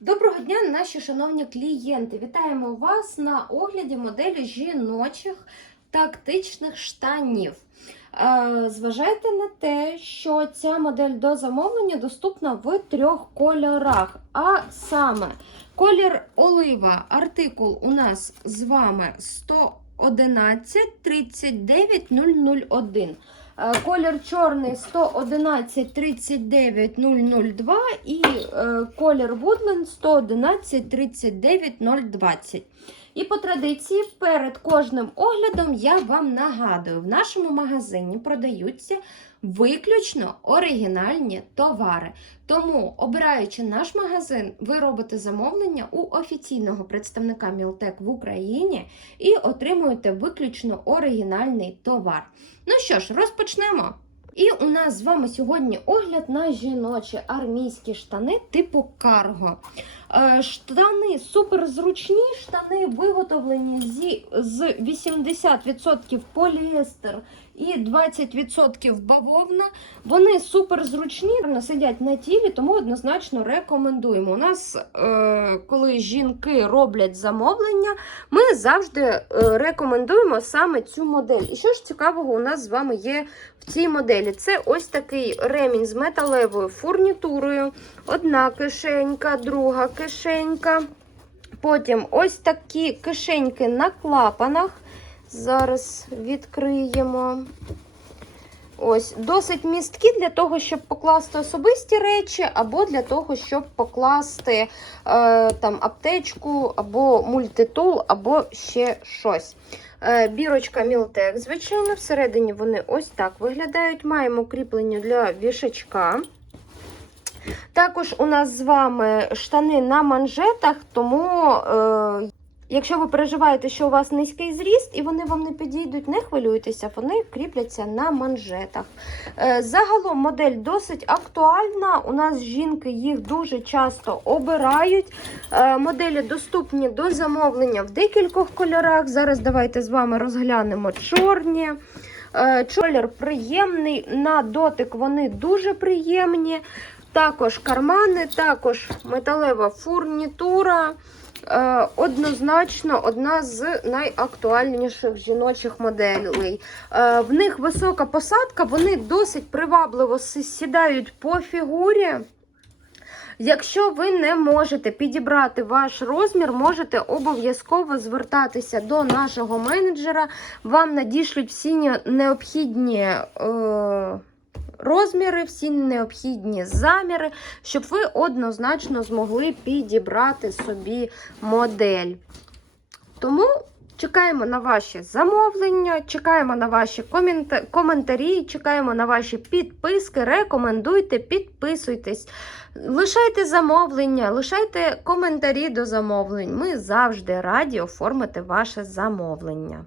Доброго дня, наші шановні клієнти! Вітаємо вас на огляді моделі жіночих тактичних штанів. Е, Зважайте на те, що ця модель до замовлення доступна в трьох кольорах. А саме колір олива, артикул у нас з вами 111 39 001. Е, Колір чорний 111 39 002 і е, колір Woodland 111 39 020. І по традиції перед кожним оглядом я вам нагадую, в нашому магазині продаються виключно оригінальні товари. Тому, обираючи наш магазин, ви робите замовлення у офіційного представника Мілтек в Україні і отримуєте виключно оригінальний товар. Ну що ж, розпочнемо. І у нас з вами сьогодні огляд на жіночі армійські штани типу карго. Е, Штани суперзручні, штани виготовлені зі, з 80% поліестер і 20% бавовна. Вони суперзручні, сидять на тілі, тому однозначно рекомендуємо. У нас, е, коли жінки роблять замовлення, ми завжди е, рекомендуємо саме цю модель. І що ж цікавого у нас з вами є в цій моделі? Це ось такий ремінь з металевою фурнітурою, одна кишенька, друга кишенька. Потім ось такі кишеньки на клапанах. Зараз відкриємо. Ось, досить місткі для того, щоб покласти особисті речі, або для того, щоб покласти е, там аптечку, або мультитул, або ще щось. Е, бірочка Мілтек, звичайно, всередині вони ось так виглядають. Маємо кріплення для вішачка. Також у нас з вами штани на манжетах, тому. Е, Якщо ви переживаєте, що у вас низький зріст і вони вам не підійдуть, не хвилюйтеся, вони кріпляться на манжетах. Е, Загалом модель досить актуальна. У нас жінки їх дуже часто обирають. Е, Моделі доступні до замовлення в декількох кольорах. Зараз давайте з вами розглянемо чорні. Е, Колір приємний, на дотик вони дуже приємні. Також кармани, також металева фурнітура. Е, Однозначно одна з найактуальніших жіночих моделей. Е, В них висока посадка, вони досить привабливо сідають по фігурі. Якщо ви не можете підібрати ваш розмір, можете обов'язково звертатися до нашого менеджера. Вам надішлють всі необхідні. Е розміри, всі необхідні заміри, щоб ви однозначно змогли підібрати собі модель. Тому чекаємо на ваші замовлення, чекаємо на ваші коментарі, чекаємо на ваші підписки. Рекомендуйте, підписуйтесь, лишайте замовлення, лишайте коментарі до замовлень. Ми завжди раді оформити ваше замовлення.